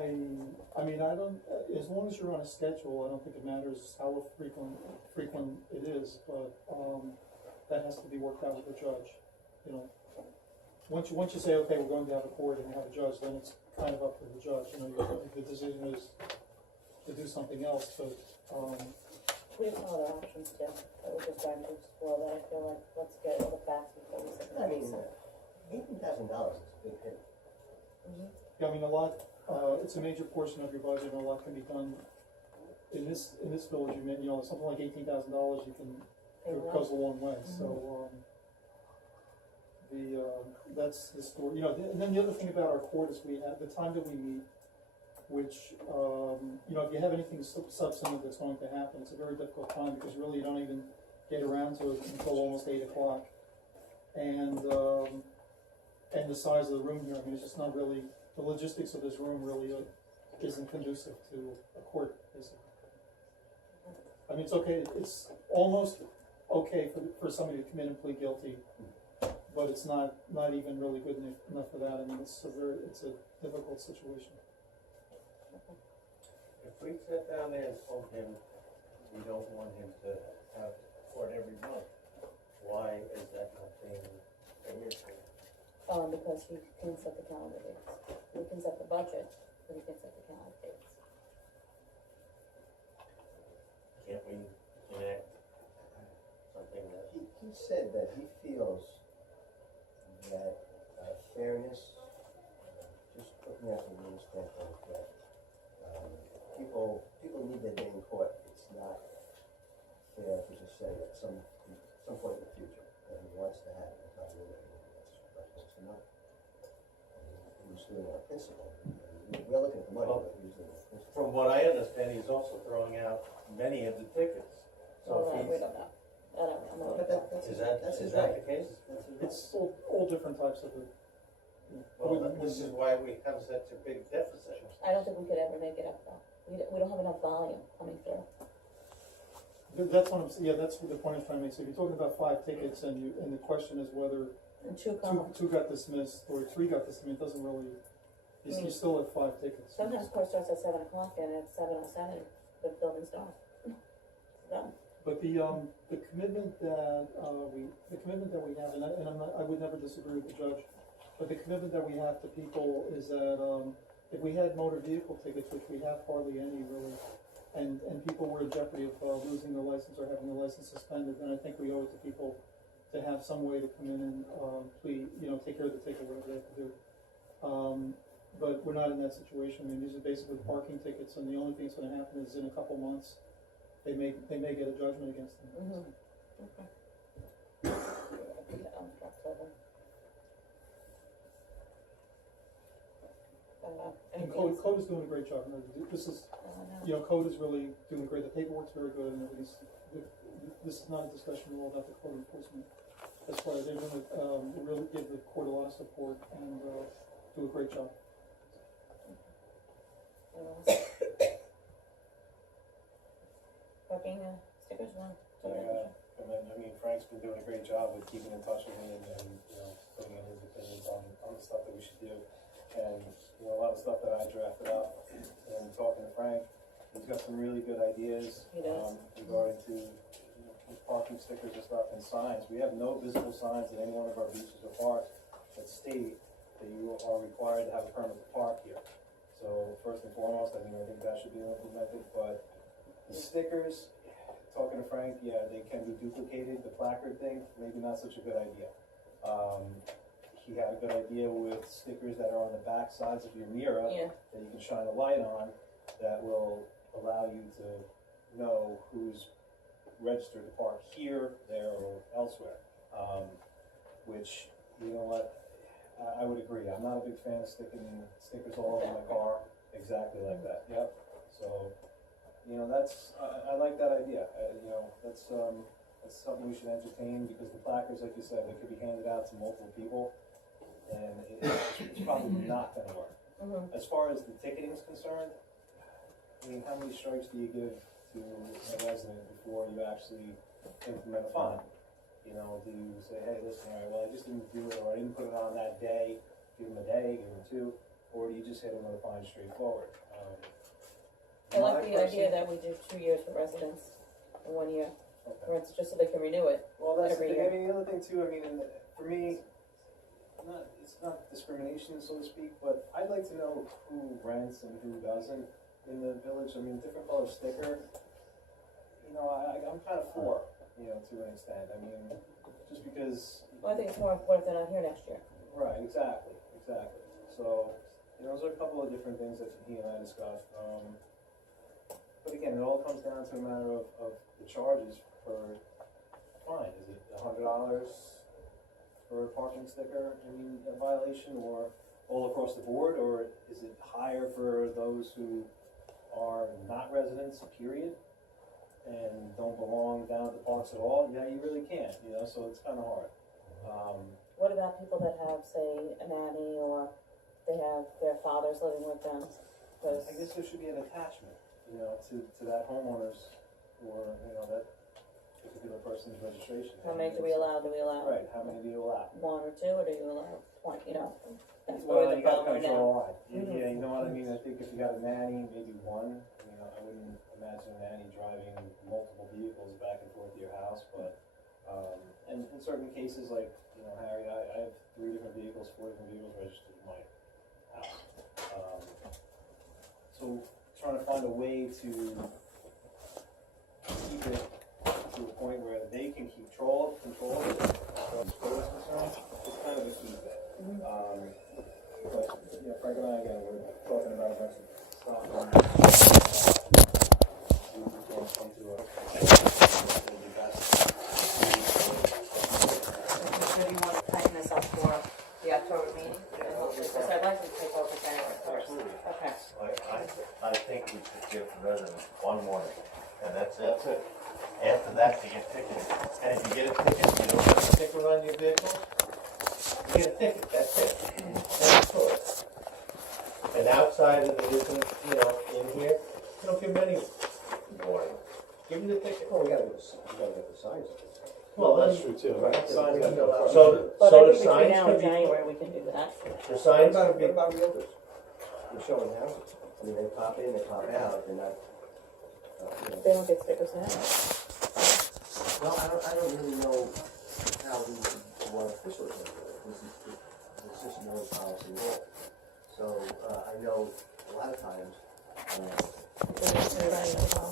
I mean, I don't, as long as you're on a schedule, I don't think it matters how frequent it is, but, that has to be worked out with the judge, you know. Once you say, okay, we're going to have a court and we have a judge, then it's kind of up to the judge, you know, the decision is to do something else, but, We have some other options too, that we're just trying to explore that. I feel like, let's get all the facts before we say I mean, that. $18,000 is a big hit. yeah, I mean, a lot, it's a major portion of your budget, and a lot can be done in this village. You know, something like $18,000, you can, it goes a long way, so, that's the story, you know, and then the other thing about our court is we have, the time that we meet, which, you know, if you have anything substantive that's going to happen, it's a very difficult time, because really you don't even get around to it until almost 8 o'clock. And the size of the room here, I mean, it's just not really, the logistics of this room really isn't conducive to a court, basically. I mean, it's okay, it's almost okay for somebody to come in and plead guilty, but it's not even really good enough for that. I mean, it's a difficult situation. If we sat down there and told him we don't want him to have court every month, why is that not being an issue? Because he can set the calendar dates. We can set the budget, but he can set the calendar dates. Can't we enact something that? He said that he feels that fairness, just looking at the rules standpoint, that people need their day in court. It's not fair to just say at some point in the future that he wants to have it without doing anything that's close to nothing. He was doing it on principle. We're looking at the money, but he was doing it on principle. From what I understand, he's also throwing out many of the tickets. So if We he's, don't know. I don't know. But is that the case? It's all different types of it. Well, this is why we have such a big deficit. I don't think we could ever make it up though. We don't have enough volume coming through. That's what I'm, yeah, that's the point I'm trying to make. So if you're talking about 5 tickets and the question is whether And two come. two got dismissed or 3 got dismissed, it doesn't really, you still have 5 tickets. Sometimes court starts at 7 o'clock and at 7:07, the building's done. Done. But the commitment that we have, and I would never disagree with the judge, but the commitment that we have to people is that if we had motor vehicle tickets, which we have hardly any really, and people were in jeopardy of losing their license or having their license suspended, then I think we owe it to people to have some way to come in and take care of the ticket, whatever they have to do. But we're not in that situation. I mean, these are basically parking tickets, and the only thing that's going to happen is in a couple months, they may get a judgment against them. Okay. October. And Code is doing a great job. This is, Code is really doing great. The paperwork's very good, and everything's. This is not a discussion at all about the code enforcement. That's why they're going to really give the court a lot of support and do a great job. Parking stickers one. I mean, Frank's been doing a great job with keeping in touch with me and putting in his opinions on the stuff that we should do. And a lot of stuff that I drafted up and talking to Frank, he's got some really good ideas regarding to parking stickers and stuff and signs. We have no visible signs at any one of our beaches or parks that state that you are required to have a permit to park here. So first and foremost, I think that should be implemented. But the stickers, talking to Frank, yeah, they can be duplicated. The placard thing, maybe not such a good idea. He had a good idea with stickers that are on the back sides of your mirror that you can shine a light on that will allow you to know who's registered to park here, there, or elsewhere. Which, you know what, I would agree. I'm not a big fan of sticking stickers all over my car exactly like that. Yep. So, I like that idea. That's something we should entertain because the placards, like you said, they could be handed out to multiple people, and it's probably not going to work. As far as the ticketing is concerned, I mean, how many strikes do you give to a resident before you actually implement a fine? Do you say, hey, listen, all right, well, I just didn't do it, or I didn't put it on that day, give them a day, give them 2. or do you just hit them with a fine straightforward? I like my the idea person- that we do 2 years for residents and 1 year, Okay. for instance, just so they can renew it. Well, that's the every thing. year. I mean, the other thing too, I mean, for me, it's not discrimination, so to speak, but I'd like to know who rents and who doesn't in the village. I mean, different color sticker, you know, I'm kind of for, you know, to an extent. I mean, just because. Well, I think it's more, what if they're not here next year? Right, exactly. So, you know, those are a couple of different things that he and I discussed. But again, it all comes down to a matter of the charges per fine. Is it $100 for a parking sticker, I mean, a violation, or all across the board, or is it higher for those who are not residents, period, and don't belong down at the parks at all? Yeah, you really can't, you know, so it's kind of hard. What about people that have, say, a nanny, or they have their fathers living with them? Because I guess there should be an attachment, you know, to that homeowner's, or, you know, that particular person's registration. how many do we allow? Do we allow Right, how many do you allow? 1 or 2, or do you allow 20, you know? That's Well, where the you gotta problem kind of draw now. a line. Mhm. Yeah, you know what I mean? I think if you got a nanny, maybe one, you know, I wouldn't imagine a nanny driving multiple vehicles back and forth to your house, but, and in certain cases, like, you know, Harry, I have 3 different vehicles, 4 different vehicles registered in my house. So trying to find a way to keep it to a point where they can control it, as far as code is concerned, it's kind of a key thing. But, you know, Frank and I, again, we're talking about a bunch of stuff. See if we can come to a Maybe you want to tighten this up for the October meeting? Because I'd like to take over January first. Absolutely. Okay. I think we should give the residents one warning, and that's it. That's it. After that, you get ticketed. And if you get a ticket, you don't have a sticker on your vehicle, you get a ticket, that's it. That's it. And outside of the business, you know, in here, you don't give them any warning. Give them the ticket. Oh, we gotta get the signs up. Well, That's true too. Right. Signs gotta go up. So, But so I the think between signs now can and be, January, we can do that. the What signs can be, about realtors? They're showing houses. I mean, they pop in, they pop out, they're not, you know. They don't get stickers now. Well, I don't really know how we want officials to do it. This is no policy law. So, I know a lot of times, Everybody knows how.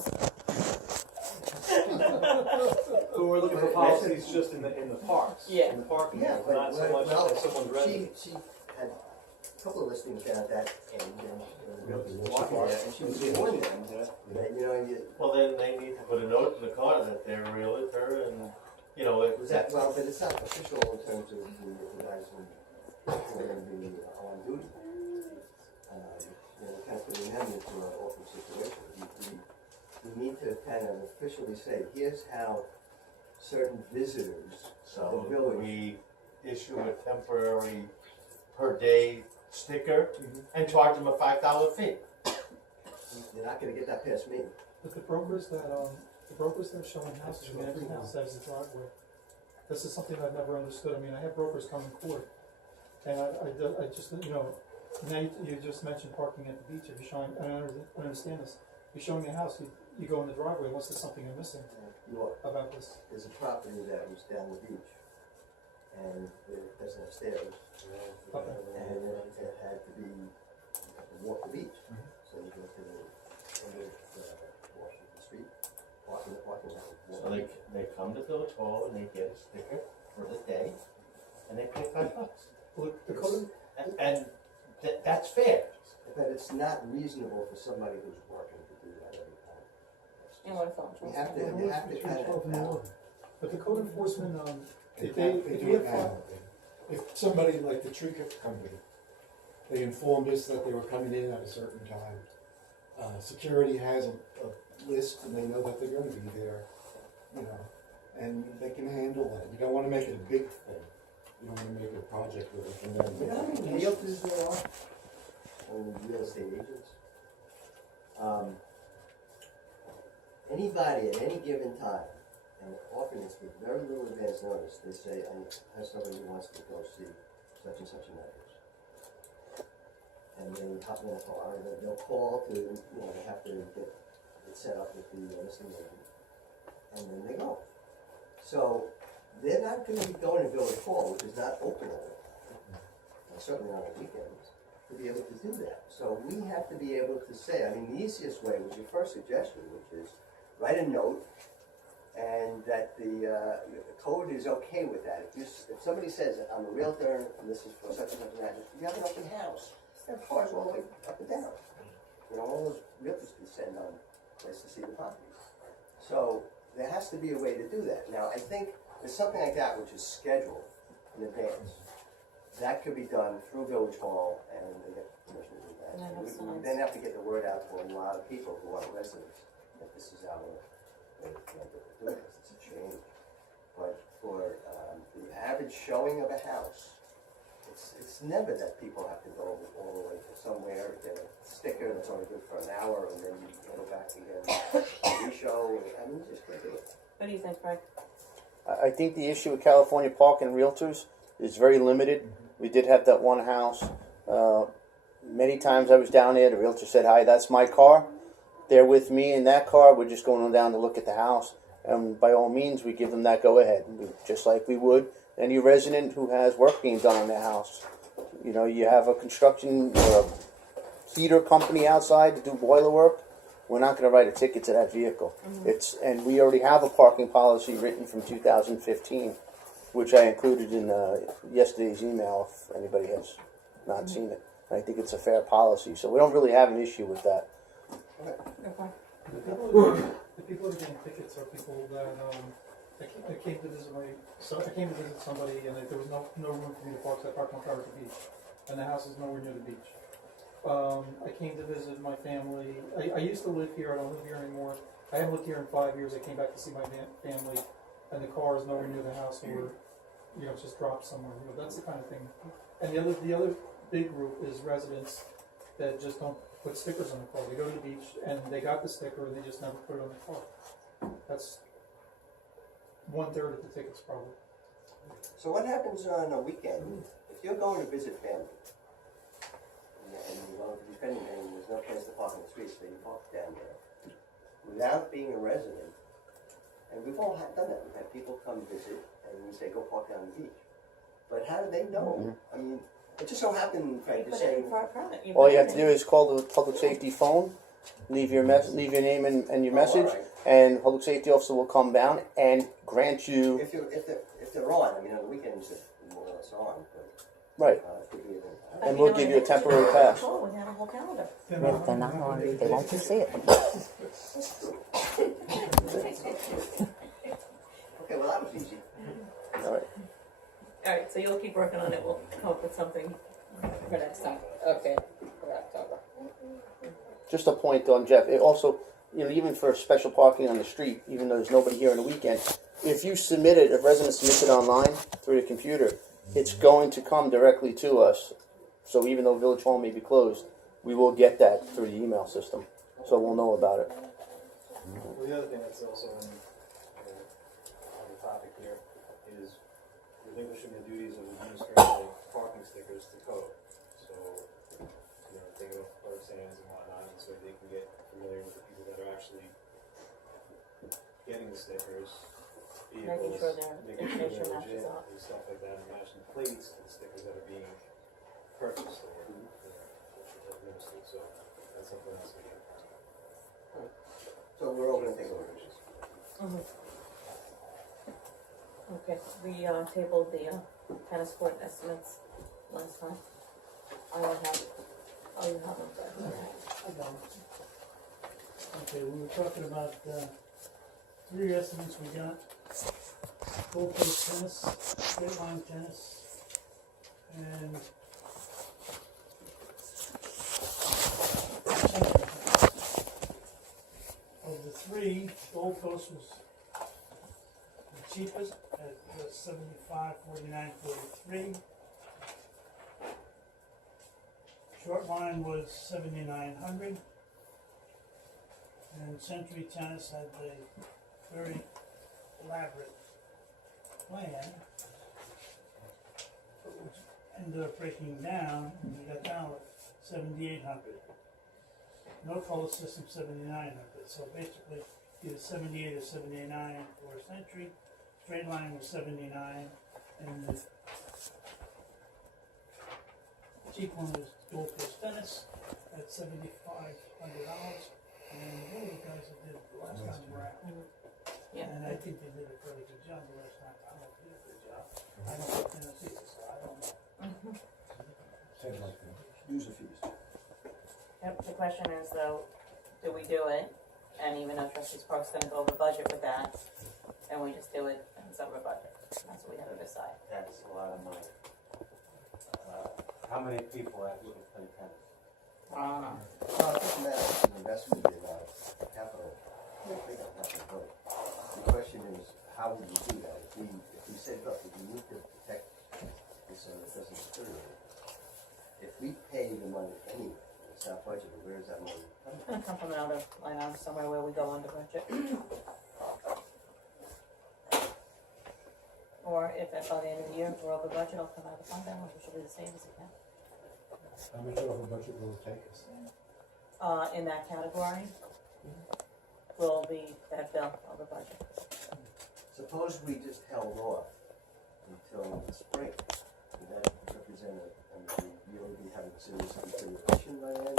But we're looking for policies just in the parks. Yeah. In the parking yeah, lot, but, not so much well, as someone's residence. she had a couple of listings down at that end, and Yeah. walking there, and she was warning them Yeah. that, you know, well, then they need to put a note in the car that they're a realtor and, you know, it was that. well, but it's not official in terms of the guys who are going to be on duty. You know, kind of put an amendment to an awful situation. We need to kind of officially say, here's how certain visitors So the village. we issue a temporary per day sticker Mhm. and charge them a $5 fee. You're not gonna get that past me. But the brokers that are showing houses, I mean, every house has a driveway. This is something I've never understood. I mean, I have brokers come in court, and I just, you know, now you just mentioned parking at the beach. If you're showing, I don't understand this. You're showing me a house, you go in the driveway, unless there's something I'm missing about this. There's a property that was down the beach, and it doesn't have stairs, Okay. and it had to be, you have to walk the beach. So you go to the end of Washington Street, walking the parking lot. So they come to Village Hall and they get a sticker for the day and they pay $5. Well, the code, And that's fair. But it's not reasonable for somebody who's working to do that every time. And what if I'm You have to kind of. but the code enforcement, if They we do it have, now. If somebody like the tree company, they informed us that they were coming in at a certain time. Security has a list and they know that they're gonna be there, you know, and they can handle that. You don't wanna make it a big thing. You don't wanna make it a project where they can You know how many realtors there are? And real estate agents? Anybody at any given time, and often it's with very little advance notice, they say, I have somebody who wants to go see such and such an address. And and they hop in a car, and they'll call to, they have to get it set up with the listing agent, and then they go. So, they're not gonna be going to Village Hall, which is not open all day, and certainly not on weekends, to be able to do that. So we have to be able to say, I mean, the easiest way was your first suggestion, which is write a note, and that the code is okay with that. If somebody says, I'm a realtor, and this is for such and such an address, you have an open house, there are cars all the way up and down. All those realtors can send on a place to see the property. So there has to be a way to do that. Now, I think there's something like that which is scheduled in advance. That could be done through Village Hall, and they get permission to do that. And that makes We sense. then have to get the word out to a lot of people who are residents, that this is our way to do it, it's a change. But for the average showing of a house, it's never that people have to go all the way to somewhere, get a sticker that's only good for an hour, and then you go back again, re-show, I mean, just can't do it. What do you think, Frank? I think the issue with California Park and realtors is very limited. We did have that one house. Many times I was down there, the realtor said, hi, that's my car. They're with me in that car. We're just going down to look at the house. And by all means, we give them that go-ahead, just like we would any resident who has work being done on their house. You have a construction or a heater company outside to do boiler work. We're not going to write a ticket to that vehicle. And we already have a parking policy written from 2015, which I included in yesterday's email if anybody has not seen it. And I think it's a fair policy, so we don't really have an issue with that. Okay. The people that are getting tickets are people that, I came to visit somebody and there was no room for me to park, so I parked my car at the beach. And the house is nowhere near the beach. I came to visit my family. I used to live here, I don't live here anymore. I haven't lived here in 5 years. I came back to see my family, and the car is nowhere near the house, or it's just dropped somewhere. That's the kind of thing. And the other big group is residents that just don't put stickers on the car. They go to the beach and they got the sticker and they just never put it on the car. That's 1/3 of the tickets probably. So what happens on a weekend, if you're going to visit family, and you want to be spending there, and there's no place to park in the street, so you park down there, without being a resident, and we've all done that, we've had people come visit, and we say, go park down the beach. But how do they know? I mean, it just so happened, Frank, You to put it say, in for a permit. All you have to do is call the public safety phone, leave your name and your message, all right. and public safety officer will come down and grant you. if they're on, I mean, on the weekends, they're more or less on, but, Right. it could be an And we'll give you a temporary pass. Oh, we had a whole calendar. If they're not on, they won't see it. Okay, well, that was easy. All right. All right, so you'll keep working on it. We'll come up with something for next time. Okay, for October. Just a point on Jeff. It also, even for special parking on the street, even though there's nobody here on the weekend, if you submit it, if residents submit it online through the computer, it's going to come directly to us. So even though Village Hall may be closed, we will get that through the email system. So we'll know about it. Well, the other thing that's also on the topic here is relinquishing the duties of administering parking stickers to code. So, think of first stands and whatnot, and so they can get familiar with the people that are actually getting the stickers, Making vehicles, sure their making sure information they're matches legit up. and stuff like that, and matching plates to the stickers that are being purchased or administered. So that's something else we can. So we're open to take orders. Okay, we tabled the tennis court estimates last time. I don't have, oh, you have them, but, okay. Okay, we were talking about, 3 estimates we got. Gold Coast tennis, straight line tennis, and of the 3, Gold Coast was the cheapest at $75.49.43. Short line was $7,900. And Century Tennis had a very elaborate plan, which ended up breaking down, and we got down with $7,800. No color system, $7,900. So basically, either 78 or 79 for a Century. Straight line was 79, and the cheap one was Gold Coast Tennis at $7,500. And one of the guys that did it the last time around. Yeah. And I think they did a pretty good job the last time. I don't know if they did a good job. I don't know tennis either, so I don't know. Said like that. User fees. Yep, the question is though, do we do it? And even though trustees park's gonna go over budget with that, and we just do it and it's over budget. That's what we have to decide. That's a lot of money. How many people actually play tennis? I don't know. Well, it doesn't matter, it's an investment would be a lot of capital. They don't have to vote. The question is, how would we do that? If we said, look, we need to protect this so it doesn't deteriorate. If we pay the money anyway, it's not budgeted, where is that money coming It's gonna come from another line item somewhere where we go under budget. Or if at by the end of the year we're over budget, I'll come out of the fund balance, which will be the same as it can. How much over budget will it take us? In that category, will be that bill over budget. Suppose we just held off until the spring. Would that represent you'll be having serious deterioration by then? Or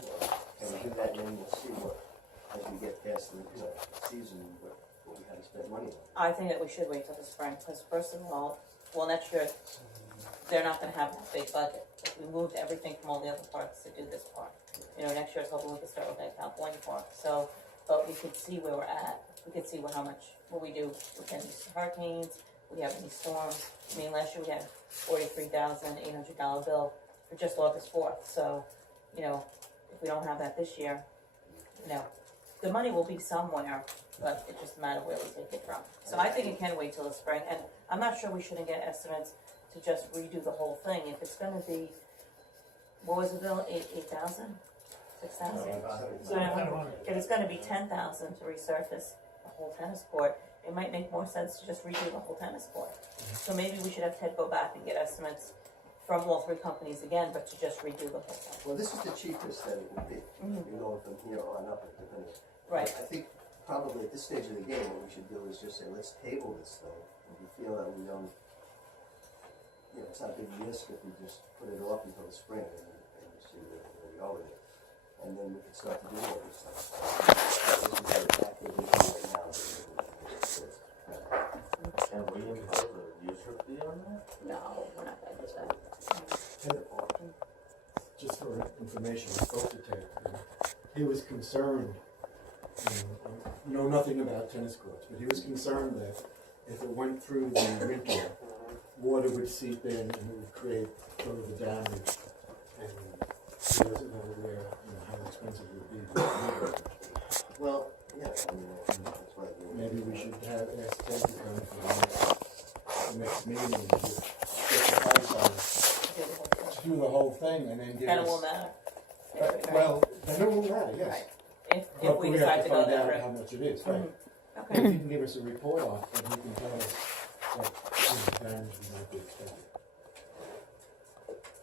can we do that and then we'll see what, as we get past the, season, what we have to spend money on? I think that we should wait till the spring, because first of all, next year, they're not gonna have that big budget. If we moved everything from all the other parts to do this part. Next year's hoping we can start with that California part, so, but we could see where we're at. We could see how much, what we do with any hurricanes, we have any storms. I mean, last year we had $43,800 bill for just August 4th, so, if we don't have that this year, the money will be somewhere, but it's just a matter of where we take it from. So I think it can wait till the spring, and I'm not sure we shouldn't get estimates to just redo the whole thing. If it's gonna be, what was the bill, 8,000? 6,000? If it's gonna be 10,000 to resurface the whole tennis court, it might make more sense to just redo the whole tennis court. So maybe we should have Ted go back and get estimates from all three companies again, but to just redo the whole thing. Well, this is the cheapest that it would be, going from here on up, depending. Right. I think probably at this stage of the game, what we should do is just say, let's table this thing. If we feel that we don't, it's not a big risk if we just put it off until the spring and see where we go with it. And then we can start to do all this stuff. This is an active issue right now. Can we impose a user fee on that? No, we're not gonna do that. Just for information, I spoke to Ted. He was concerned, know nothing about tennis courts, but he was concerned that if it went through the winter, water would seep in and it would create further damage. And he wasn't aware, how expensive it would be. Well, yeah, that's why. Maybe we should ask Ted to come for the next meeting and just get the price on it. Do the whole thing and then give us. And it will matter. Well, then it will matter, yes. Right. If But we we decide have to to go find that out route. how much it is, right? Okay. If he can give us a report on it, then he can tell us what damage we might be expecting.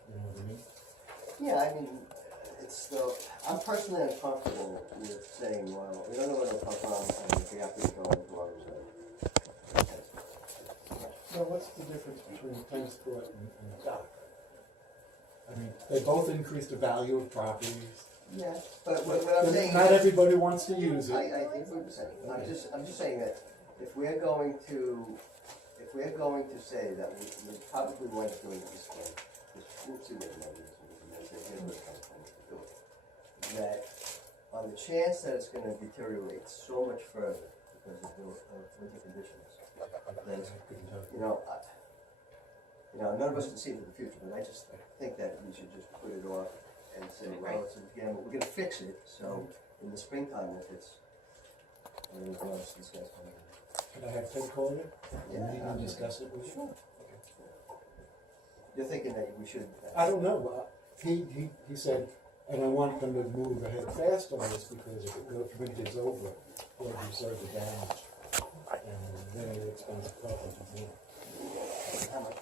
You know what I mean? Yeah, I mean, it's still, I'm personally uncomfortable with saying, well, we don't know where it'll come from, and if we have to go into our reserve. So what's the difference between a tennis court and a dock? I mean, they both increase the value of properties. Yeah, but what I'm saying Not is, everybody wants to use it. I think what you're saying, I'm just saying that if we're going to say that we probably want to do it this way, we'll see what the money is, and then say, here's what it comes from to do it. That on the chance that it's gonna deteriorate so much further because of the winter conditions, then, none of us can see into the future, but I just think that we should just put it off and say, well, we're gonna fix it, so in the springtime, if it's, anything else, discuss it. Could I have Ted call you? Yeah. And he can discuss it with you? You're thinking that we should. I don't know. He said, and I want them to move ahead fast on this because if it winter's over, they'll reserve the damage. And then the expensive property more. How much?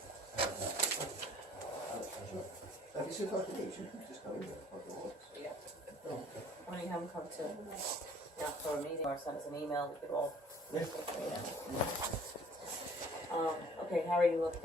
I guess you talk to me, you should just come in here, talk to us. Yeah. Oh, okay. Why don't you have them come to, not for a meeting, or send us an email, we could all. Yeah. Okay, Harry, you look